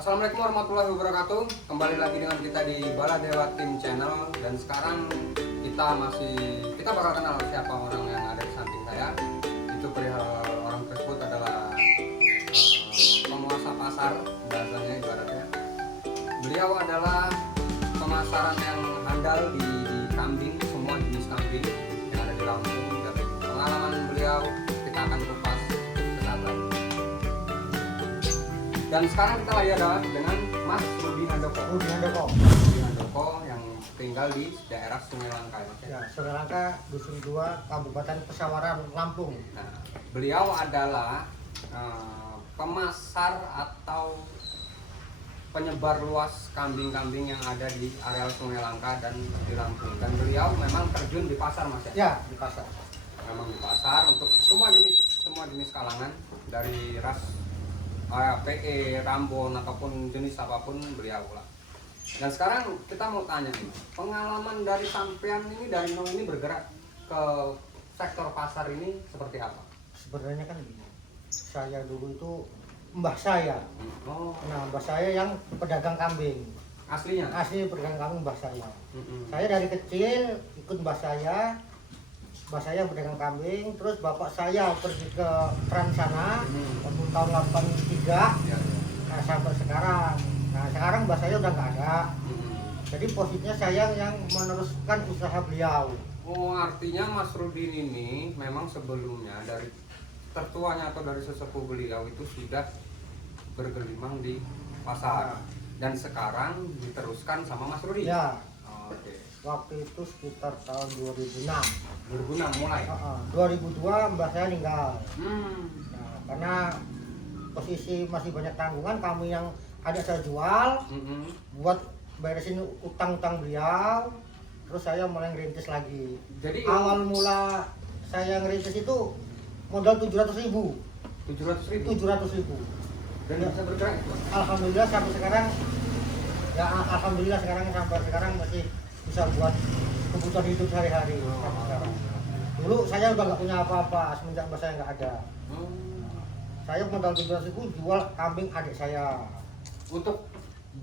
Assalamualaikum warahmatullahi wabarakatuh. Kembali lagi dengan kita di Baladewa Tim Channel. Dan sekarang kita bakal kenal siapa orang yang ada di samping saya. Itu perihal orang tersebut adalah penguasa pasar, bahasanya ibaratnya. Beliau adalah pemasaran yang handal di kambing, semua jenis kambing yang ada di Lampung. Dari pengalaman beliau kita akan kupas sesaat lagi. Dan sekarang kita lagi ada dengan Mas Rudi Handoko. Rudi Handoko Yang tinggal di daerah Sungai Langka. Ya, Sungai Langka, Dusun 2, Kabupaten Pesawaran, Lampung. Nah, beliau adalah pemasar atau penyebar luas kambing-kambing yang ada di areal Sungai Langka dan di Lampung. Dan beliau memang terjun di pasar, Mas ya? Ya, di pasar. Memang di pasar untuk semua jenis kalangan, dari ras PE, Rambon ataupun jenis apapun beliau lah. Dan sekarang kita mau tanya nih, pengalaman dari sampean ini dari nol ini bergerak ke sektor pasar ini seperti apa? Sebenarnya kan gini, saya dulu itu mbah saya. Oh, Nah, mbah saya yang pedagang kambing. aslinya? Asli pedagang kambing mbah saya. Saya dari kecil ikut mbah saya. Mbah saya yang pedagang kambing, terus bapak saya pergi ke Trans sana tahun 83. Ya, ya. Nah, sampai sekarang. Nah, sekarang mbah saya udah nggak ada. Jadi posisinya saya yang meneruskan usaha beliau. Oh, artinya Mas Rudin ini memang sebelumnya dari tertuanya atau dari sesepuh beliau itu sudah bergelimang di pasar. Dan sekarang diteruskan sama Mas Rudi. Ya, Oh, oke. waktu itu sekitar tahun 2006. 2006 mulai. 2002 mbah saya meninggal. Nah, karena posisi masih banyak tanggungan, kami yang ada saya jual buat beresin utang-utang beliau. Terus saya mulai ngerintis lagi. Jadi Awal mula saya ngerintis itu modal 700.000. 700.000 700.000. dan bisa bergerak itu. Alhamdulillah sampai sekarang, ya alhamdulillah sampai sekarang masih bisa buat kebutuhan hidup sehari-hari sampai sekarang. Dulu saya udah nggak punya apa-apa semenjak mbak saya nggak ada. Saya modal 700.000 jual kambing adik saya. Untuk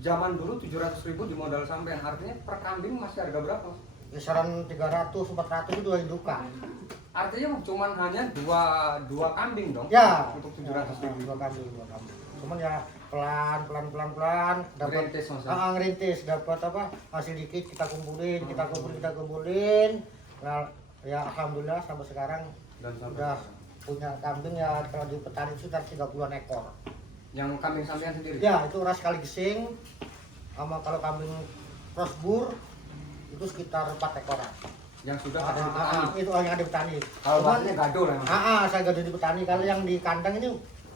zaman dulu 700.000 di modal sampean, artinya per kambing masih harga berapa? Kisaran 300-400 itu dua indukan. Artinya cuman hanya dua kambing dong. Ya, Untuk 700.000. dua kambing. Cuman ya pelan dapat Ngerintis maksudnya. ngerintis, dapat apa hasil dikit kita kumpulin. Nah, ya alhamdulillah sampai sekarang Dan sampai udah punya kambing ya, kalau di petani itu sekitar 30-an ekor. yang kambing sampean sendiri? Ya, itu ras kali gesing. Sama kalau kambing crossbur itu sekitar 4 ekoran. Yang sudah ada di petani. Itu yang ada di petani. Kalau Cuman, bahasanya gado lah emang. saya gado di petani. Kalau yang di kandang ini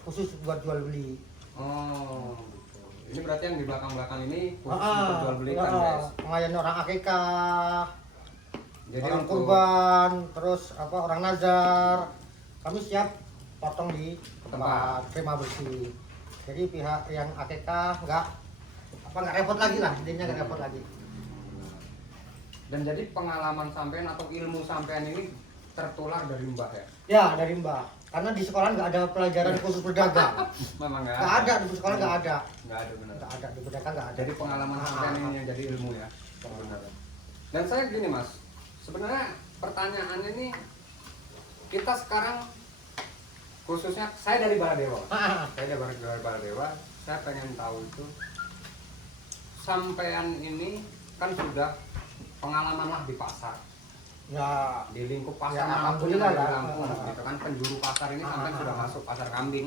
khusus buat jual beli. Oh, gitu. Ini berarti yang di belakang-belakang ini khusus untuk jual belikan, guys. Melayani orang akikah, Jadi orang untuk kurban, terus apa orang nazar. Kami siap potong di tempat terima bersih. Jadi pihak yang akikah nggak repot lagi lah, intinya nggak repot lagi. dan jadi pengalaman sampean atau ilmu sampean ini tertular dari mbah ya? Ya, dari mbak. Karena di sekolah nggak ada pelajaran khusus berdagang. Memang nggak Nggak ada, di sekolah nggak ada. Nggak ada benar. Nggak ada, di berdagang nggak ada. Jadi pengalaman sampean ini yang jadi ilmu ya? Sebenarnya. Dan saya gini mas, sebenarnya pertanyaan ini kita sekarang khususnya saya dari Baladewa. Saya dari Baladewa, saya pengen tahu itu sampean ini kan sudah pengalaman lah di pasar, Ya, di lingkup pasar Ya, apapun yang ada di alhamdulillah Lampung, lah. gitu kan, penjuru pasar ini sampean sudah masuk pasar kambing.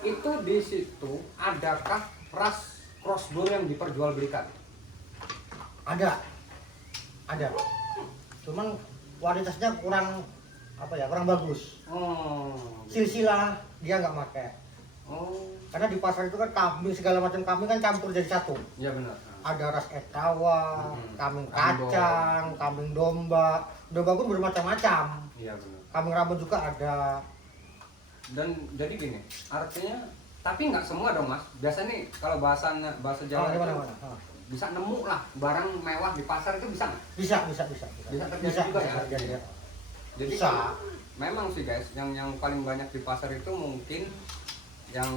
Itu di situ adakah ras crossbur yang diperjualbelikan? ada. Cuman kualitasnya kurang bagus. Oh, Silsilah dia nggak pakai. oh, Karena di pasar itu kan kambing, segala macam kambing kan campur jadi satu. ya benar. Ada ras etawa, kambing Rambon. kacang, kambing domba. Domba pun bermacam-macam. Iya benar. Kambing rambut juga ada. Dan jadi gini, artinya tapi nggak semua dong mas. Biasanya nih kalau bahasa Jawa itu Gimana? bisa nemu lah barang mewah di pasar itu bisa nggak? Bisa. Bisa terjadi juga ya? terjadi, ya. Jadi Bisa. memang sih guys, yang paling banyak di pasar itu mungkin yang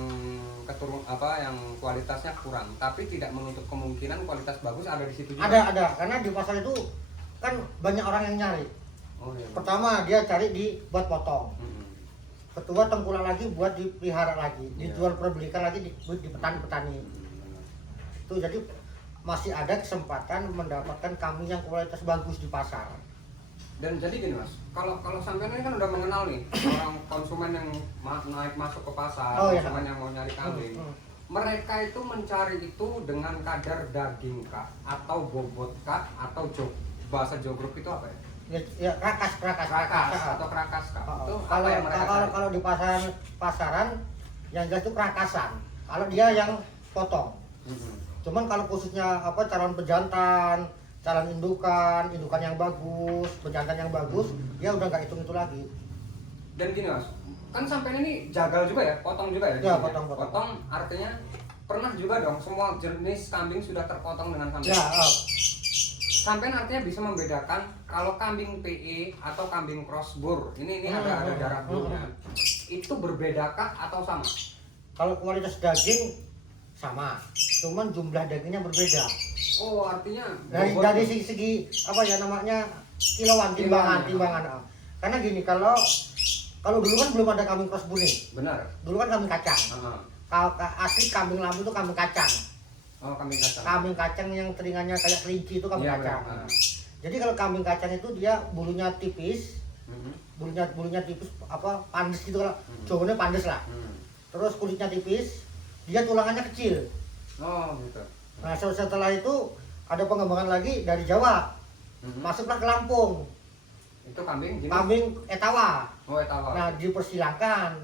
yang kualitasnya kurang, tapi tidak menutup kemungkinan kualitas bagus ada di situ juga. Ada, karena di pasar itu kan banyak orang yang nyari. Oh, iya. Pertama dia cari buat potong. Mm-mm. Kedua tengkulak lagi buat dipelihara lagi, Iya. dijual perbelikan lagi di petani-petani. Itu jadi masih ada kesempatan mendapatkan kambing yang kualitas bagus di pasar. Dan jadi gini Mas, kalau sampean ini kan udah mengenal nih orang konsumen yang naik masuk ke pasar, Oh, iya. konsumen yang mau nyari kambing. Hmm. Mereka itu mencari itu dengan kadar daging kah, atau bobot kah, atau bahasa jogrok itu apa ya? Ya krakas. Atau krakas kah? Itu apa Kalau yang mereka cari? kalau di pasaran yang jelas itu krakasan. Kalau dia yang potong. Mm-mm. Cuman kalau khususnya calon pejantan, calon indukan yang bagus, pejantan yang bagus, dia udah nggak hitung itu lagi. Dan gini Mas, kan sampean ini jagal juga ya, potong juga ya? Ya, Di sini potong. Potong artinya pernah juga dong semua jenis kambing sudah terpotong dengan sampean. Ya, Sampean artinya bisa membedakan kalau kambing PE atau kambing crossbur. Ini ada darah burnya. Itu berbedakah atau sama? kalau kualitas daging sama, cuman jumlah dagingnya berbeda. Oh, artinya Dari segi kiloan, timbangan. Karena gini, kalau dulu kan belum ada kambing crossbur nih. Benar. Dulu kan kambing kacang. Kalau asli kambing lambu itu kambing kacang. Oh, kambing kacang. Kambing kacang yang telinganya kayak kelinci itu kambing Iya, kacang. benar. Jadi kalau kambing kacang itu dia bulunya tipis, Mhm. bulunya tipis pandes gitu kalau Hmm. jauhnya pandes lah. Terus kulitnya tipis, dia tulangannya kecil. Oh, gitu. Nah setelah itu ada pengembangan lagi dari Jawa, Mhm. masuklah ke Lampung, Itu kambing jenis. kambing etawa. Oh, etawa. Nah dipersilahkan.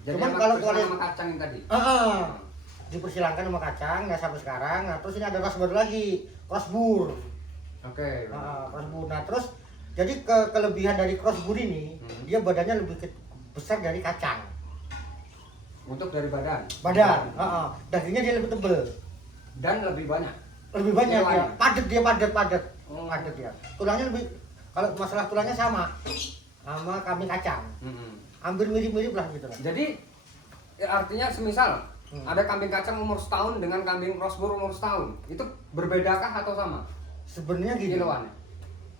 Jadi cuman emang kalau terus kualitas nama kacang yang tadi. dipersilahkan sama kacang, nah sampai sekarang. Nah terus ini ada ras baru lagi, crossbur. Oke. Crossbur. Nah terus jadi kelebihan dari crossbur ini, dia badannya lebih besar dari kacang. Untuk dari badan. Dagingnya dia lebih tebel, Dan lebih banyak. lebih banyak ya. Kiloannya. Padat Oh. dia. Tulangnya lebih, kalau masalah tulangnya sama kambing kacang, hampir mirip-mirip lah gitu lah. Jadi ya artinya semisal Hmm. ada kambing kacang umur setahun dengan kambing crossbur umur setahun, itu berbedakah atau sama Sebenarnya gini, kiloannya?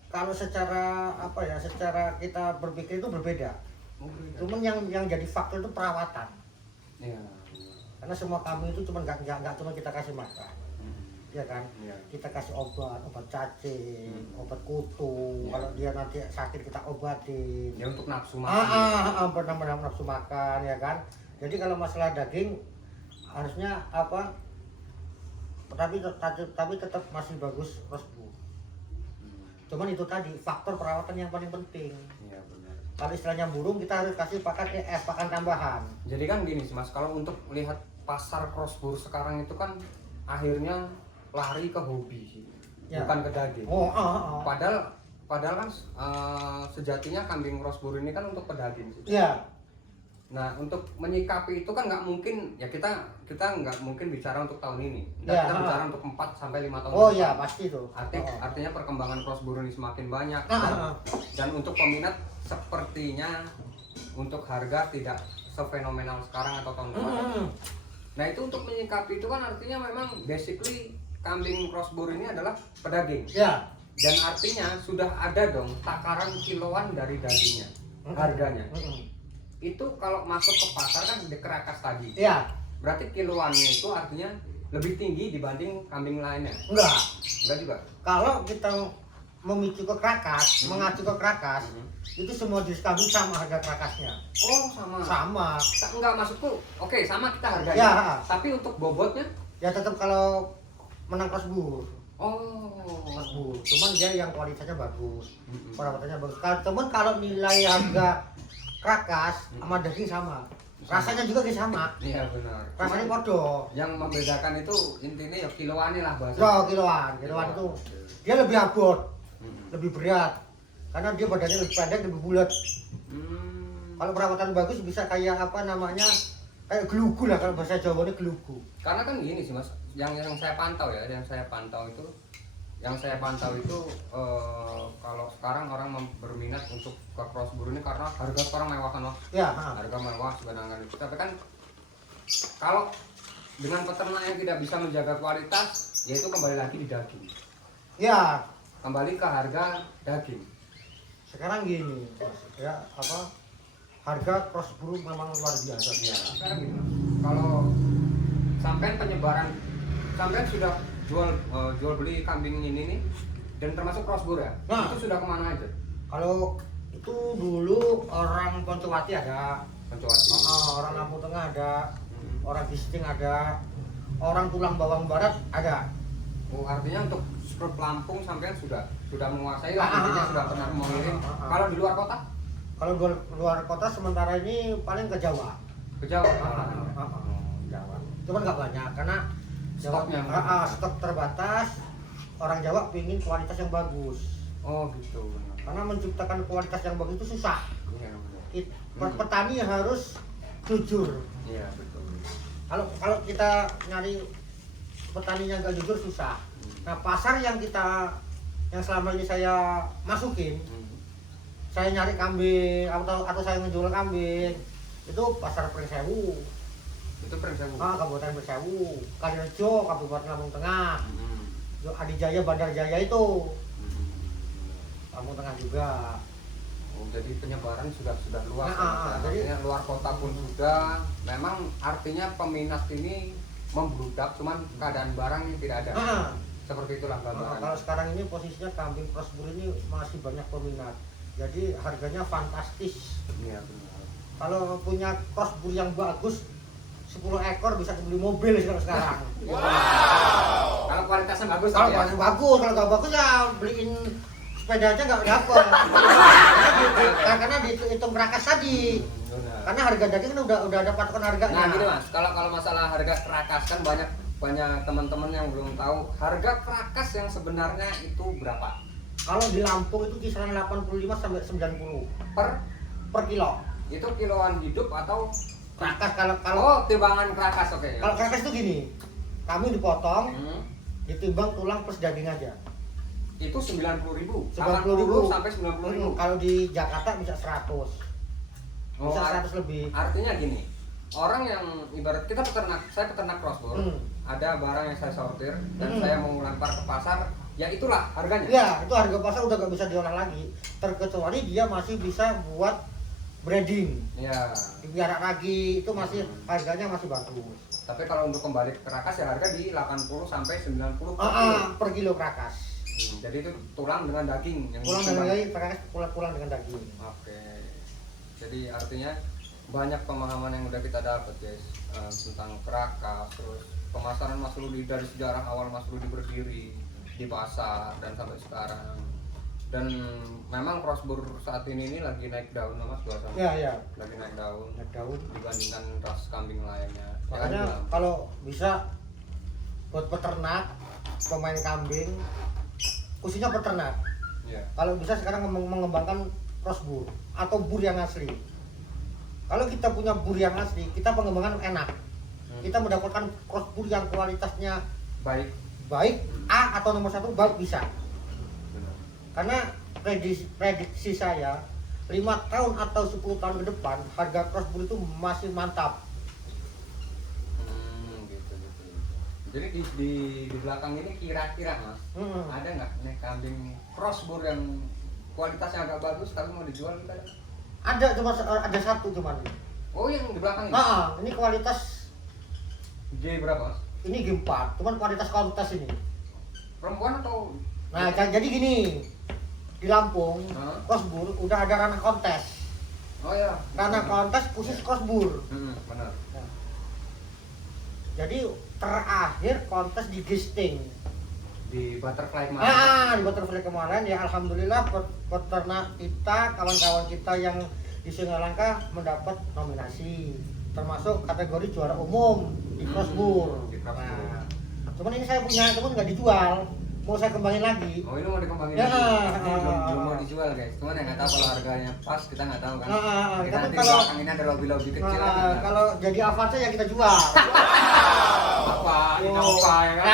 kalau secara secara kita berpikir itu berbeda. Cuman yang jadi faktor itu perawatan. Iya. Karena semua kambing itu cuma nggak cuma kita kasih makan, ya kan? Iya. Kita kasih obat cacing, obat kutu. Iya. Kalau dia nanti sakit kita obatin. Ya untuk nafsu makan. Benar-benar nafsu makan, ya kan? Jadi kalau masalah daging harusnya tapi tetap masih bagus crossbur. Cuman itu tadi faktor perawatan yang paling penting. Iya benar. Kalau istilahnya burung kita harus kasih pakan tambahan. Jadi kan gini sih Mas, kalau untuk melihat pasar crossbur sekarang itu kan akhirnya lari ke hobi sih, Ya. bukan ke daging. Padahal kan sejatinya kambing crossbur ini kan untuk pedaging sih. Iya. Nah, untuk menyikapi itu kan nggak mungkin ya, kita nggak mungkin bicara untuk tahun ini. Ya, Kita bicara untuk 4 sampai 5 tahun. Oh ke depan. iya pasti itu. Artinya perkembangan crossbur ini semakin banyak dan untuk peminat sepertinya untuk harga tidak sefenomenal sekarang atau tahun kemarin. Nah, itu untuk menyikapi itu kan artinya memang basically kambing crossbur ini adalah pedaging. Ya. Dan artinya sudah ada dong takaran kiloan dari dagingnya, harganya. Itu kalau masuk ke pasar kan di kerakas tadi. Iya. Berarti kiloannya itu artinya lebih tinggi dibanding kambing lainnya. Enggak. Enggak juga. Kalau kita memicu ke krakas, mengacu ke krakas, itu semua jenis kambing sama harga krakasnya. Oh, sama. Sama. Enggak, maksudku oke, sama kita harganya. Ya. Tapi untuk bobotnya Ya tetap kalau menang crossbur. oh, Crossbur. Cuman dia yang kualitasnya bagus, perawatannya bagus. Cuman kalau nilai harga krakas sama daging sama. Rasanya juga dia sama. Iya benar. Rasanya Cuman podo. yang membedakan itu intinya ya kiloannya lah bahasa. Ya kiloan itu dia lebih abot, lebih berat. Karena dia badannya lebih pendek, lebih bulat. Kalau perawatan bagus bisa kayak kayak gelugu lah, kalau bahasa Jawanya gelugu. Karena kan gini sih Mas, yang saya pantau itu kalau sekarang orang berminat untuk ke crossbur ini karena harga sekarang mewah kan Mas. Ya, Harga mewah sebenarnya itu. Tapi kan Kalau dengan peternak yang tidak bisa menjaga kualitas, yaitu kembali lagi di daging. Ya, Kembali ke harga daging. sekarang gini, Mas, ya apa? Harga cross burung memang luar biasa. Ya, sekarang gini, Mas. Kalau sampai penyebaran, sampai sudah jual beli kambing ini nih, dan termasuk crossbur ya, Nah. itu sudah kemana aja? Kalau itu dulu orang Poncowati ada, Pencowati. orang Lampung Tengah ada, Hmm. orang Bisting ada, orang Tulang Bawang Barat ada. Oh, artinya untuk grup Lampung sampai sudah menguasai lah, intinya sudah pernah mengirim. Kalau di luar kota? Kalau luar kota sementara ini paling ke Jawa. Ke Jawa. Jawa. Cuman nggak banyak karena Jawa Stoknya. stok terbatas. Orang Jawa pingin kualitas yang bagus. Oh gitu. Benar. Karena menciptakan kualitas yang bagus itu susah. Iya, benar. Petani harus jujur. Iya, betul. Kalau kita nyari petaninya nggak jujur susah. Nah, pasar yang selama ini saya masukin, saya nyari kambing atau saya menjual kambing itu pasar Pringsewu, Itu Pringsewu. Kabupaten Pringsewu, Kalirejo, Kabupaten Lampung Tengah, Hmm. Adijaya, Bandar Jaya itu Hmm. Lampung Tengah juga. Oh, jadi penyebaran sudah luas. Nah, ya. jadi- Artinya luar kota pun sudah. Memang artinya peminat ini membludak, cuman keadaan barang yang tidak ada. Nah, Seperti itulah gambaran. kalau sekarang ini posisinya kambing crossbur ini masih banyak peminat, jadi harganya fantastis. Iya, benar. Kalau punya crossbur yang bagus 10 ekor bisa beli mobil sekarang. Kalau kualitasnya bagus, Kalau ya? paling bagus, kalau nggak bagus ya beliin sepeda aja nggak dapet. Karena dihitung kerakas tadi. Benar. Karena harga daging kan udah ada patokan harganya. Nah gini mas, kalau masalah harga kerakas kan banyak teman-teman yang belum tahu harga kerakas yang sebenarnya itu berapa Kalau di Lampung itu kisaran 85 sampai 90 per kilo. itu kiloan hidup atau Kerakas kalau oh timbangan kerakas oke ya. kalau kerakas itu gini, kami dipotong, Hmm, ditimbang tulang plus daging aja. itu 90.000, 90.000 sampai 90.000. Kalau di Jakarta bisa 100, Oh, bisa 100 lebih. artinya gini, orang yang ibarat kita saya peternak crossbur, Hmm. ada barang yang saya sortir dan Hmm. saya mau lempar ke pasar, ya itulah harganya. Ya, itu harga pasar udah gak bisa diolah lagi. Terkecuali dia masih bisa buat breeding, Ya. dipiara lagi, itu masih harganya masih bagus. Tapi kalau untuk kembali ke kerakas ya harga di 80 sampai 90 per kilo. Per kilo kerakas. Jadi itu tulang dengan daging yang Pulang ditimbang. dengan daging, kerakas pulang dengan daging. Oke. Jadi artinya banyak pemahaman yang udah kita dapat guys, tentang kerakas, terus pemasaran Mas Rudi dari sejarah awal Mas Rudi berdiri di pasar dan sampai sekarang. Dan memang crossbur saat ini lagi naik daun Mas Suasana. Ya, Lagi naik daun naik daun. dibandingkan ras kambing lainnya. Ya, Makanya kan? kalau bisa buat peternak, pemain kambing, khususnya peternak. Ya. Kalau bisa sekarang mengembangkan crossbur atau bur yang asli. Kalau kita punya bur yang asli, kita pengembangan enak. Kita mendapatkan crossbur yang kualitasnya Baik. A atau nomor 1 baik bisa. Benar. Karena prediksi saya 5 tahun atau 10 tahun ke depan harga crossbur itu masih mantap. Gitu. Jadi di belakang ini kira-kira Mas, ada nggak nih kambing crossbur yang kualitasnya agak bagus tapi mau dijual gitu ada? Ada satu cuman. Oh yang di belakang ini? Ini kualitas G berapa Mas? ini G4, cuman kualitas ini. Perempuan atau? Nah, jadi gini. Di Lampung, Hah? crossbur udah ada ranah kontes. Oh ya. Ranah kontes khusus crossbur. Benar. Jadi terakhir kontes di Gisting. Di butterfly kemarin. Di Butterfly kemarin ya alhamdulillah peternak kita, kawan-kawan kita yang di Singalangka mendapat nominasi termasuk kategori juara umum di crossbur. Di crossbur. Nah, cuman ini saya punya, cuman nggak dijual, mau saya kembangin lagi. Oh ini mau dikembangin Ya, lagi? Ini belum mau dijual guys. Cuman ya nggak tahu kalau harganya pas kita nggak tahu kan. Kita tapi nanti kalau- belakang ini ada lobby-lobby kecil kan. Kalau jadi Avanza ya kita jual. Apa? Innova ya kan?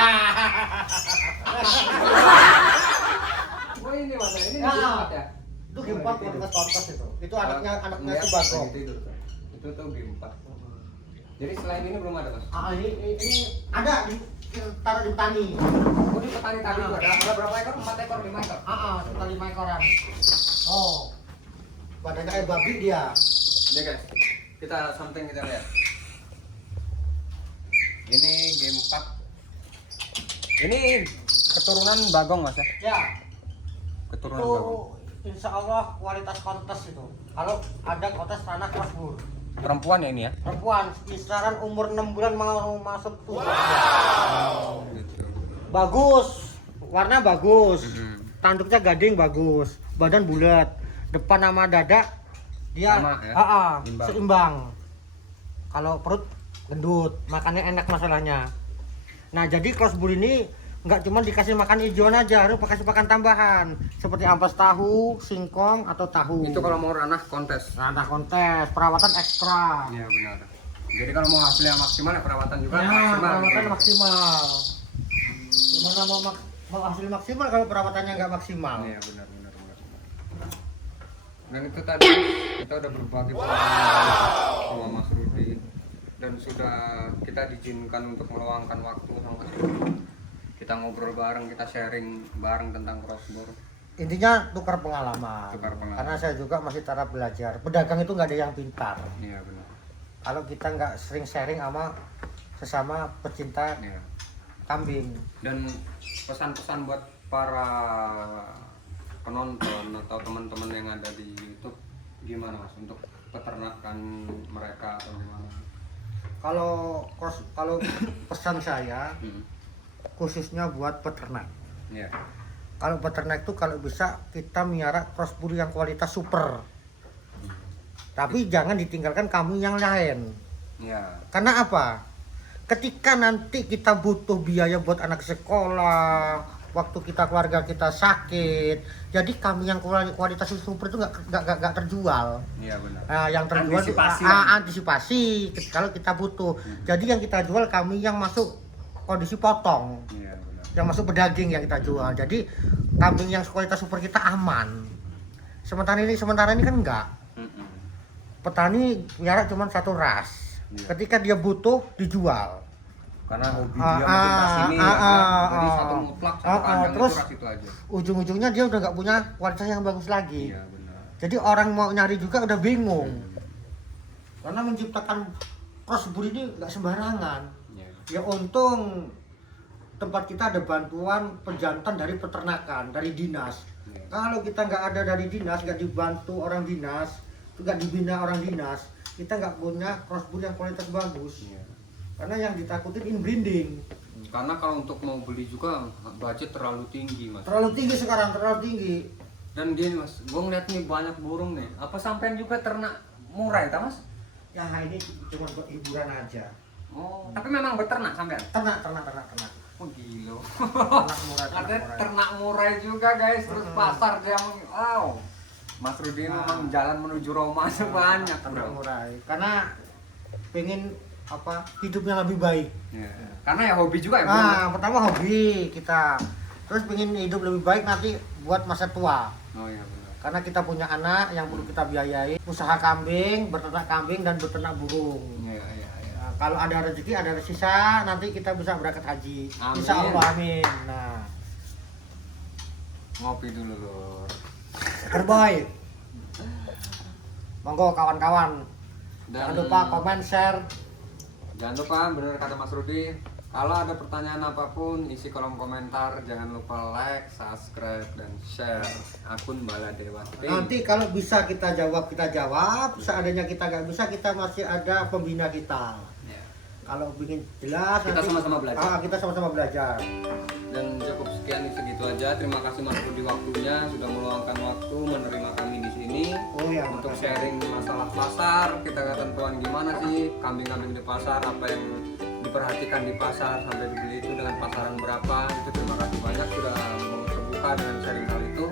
Oh ini Mas, ini Ya. G4 ya? Itu G4 kualitas kontes itu. Itu anaknya Lihat, si Bagong. itu tuh G4. Jadi selain ini belum ada, Mas? Ini ada taruh di petani. Oh, di petani tadi itu ada berapa ekor? 4 ekor, 5 ekor? Total 5 ekoran. Oh, badannya kayak babi dia. Nih guys, kita samping kita lihat. Ini game 4. Ini keturunan Bagong, Mas ya? Ya, Keturunan itu Bagong. insya Allah kualitas kontes itu. Kalau ada kontes tanah Crossbur. Perempuan ya ini ya? Perempuan, kisaran umur 6 bulan mau masuk 7. Gitu. Bagus, warna bagus. Mhm. Tanduknya gading bagus, badan bulat, depan sama dada dia Sama, ya? Imbang. seimbang. Kalau perut gendut, makannya enak masalahnya. Nah jadi crossbur ini nggak cuma dikasih makan hijauan aja, harus kasih makan tambahan seperti ampas tahu, singkong atau tahu. Itu kalau mau ranah kontes. ranah kontes, perawatan ekstra. Iya benar. Jadi kalau mau hasilnya maksimal ya perawatan juga Ya, maksimal. perawatan gitu. maksimal. Gimana mau hasil maksimal kalau perawatannya nggak maksimal? Iya benar. Dan itu tadi kita udah berbagi pengalaman sama Mas Rudi dan sudah kita diizinkan untuk meluangkan waktu sama Mas Rudi. Kita ngobrol bareng, kita sharing bareng tentang crossbur. Intinya tukar pengalaman. Tukar pengalaman. Karena saya juga masih tahap belajar. Pedagang itu nggak ada yang pintar. Iya benar. Kalau kita nggak sering sharing sama sesama pecinta Iya. kambing. Dan pesan-pesan buat para penonton atau teman-teman yang ada di YouTube gimana Mas untuk peternakan mereka atau gimana? Kalau pesan saya khususnya buat peternak. Iya. Kalau peternak itu kalau bisa kita miara crossbur yang kualitas super. Tapi jangan ditinggalkan kambing yang lain. Iya. Karena apa? Ketika nanti kita butuh biaya buat anak sekolah, waktu kita keluarga kita sakit, jadi kambing yang kualitas super itu nggak terjual. Iya benar. Nah, yang terjual itu antisipasi kalau kita butuh. Jadi yang kita jual kambing yang masuk kondisi potong, Iya benar. yang masuk pedaging yang kita jual. Jadi kambing yang kualitas super kita aman. Sementara ini kan enggak. Petani miara cuma satu ras. Iya. Ketika dia butuh dijual. Karena hobi dia makin kesini ya kan? Jadi satu mutlak satu kandang terus itu ras itu aja. ujung-ujungnya dia udah nggak punya kualitas yang bagus lagi. Iya benar. Jadi orang mau nyari juga udah bingung. Karena menciptakan crossbur ini nggak sembarangan. Iya. Ya untung tempat kita ada bantuan pejantan dari peternakan, dari dinas. Iya. Kalau kita nggak ada dari dinas, nggak dibantu orang dinas, nggak dibina orang dinas, kita nggak punya crossbur yang kualitas bagus. Iya. Karena yang ditakutin inbreeding. Karena kalau untuk mau beli juga budget terlalu tinggi Mas. Terlalu tinggi sekarang, terlalu tinggi. Dan gini Mas, gue ngeliat nih banyak burung nih. Apa sampean juga ternak murai ta Mas? Ya ini cuma buat hiburan aja. Oh, tapi memang beternak sampean? Ternak. Oh gila. Ternak murah. Ada ternak murai juga guys, terus pasar dia wow. Mas Rudi memang jalan menuju Roma banyak ternak bro. murah. Karena pengen hidupnya lebih baik. Ya. Karena ya hobi juga ya bro. Pertama hobi kita. Terus pengen hidup lebih baik nanti buat masa tua. Oh iya benar. Karena kita punya anak yang perlu kita biayai. Usaha kambing, beternak kambing dan beternak burung. Iya. Nah, kalau ada rezeki, ada sisa, nanti kita bisa berangkat haji. Amin. Insya Allah amin. Nah, Ngopi dulu lur. terbaik. Monggo kawan-kawan. Jangan lupa komen, share. Jangan lupa benar kata Mas Rudi, kalau ada pertanyaan apapun isi kolom komentar, jangan lupa like, subscribe dan share akun Baladewa TV. Nanti kalau bisa kita jawab, seadanya kita nggak bisa, kita masih ada pembina kita. Ya. Kalau ingin jelas Kita nanti- sama-sama belajar. Kita sama-sama belajar. Dan cukup sekian segitu aja. Terima kasih Mas Rudi waktunya sudah meluangkan waktu menerima kami di sini Oh ya, untuk makasih. sharing masalah pasar. Kita ketentuan gimana sih kambing-kambing di pasar, apa yang diperhatikan di pasar sampai dibeli itu dengan pasaran berapa. Itu terima kasih banyak sudah mau terbuka dengan sharing hal itu.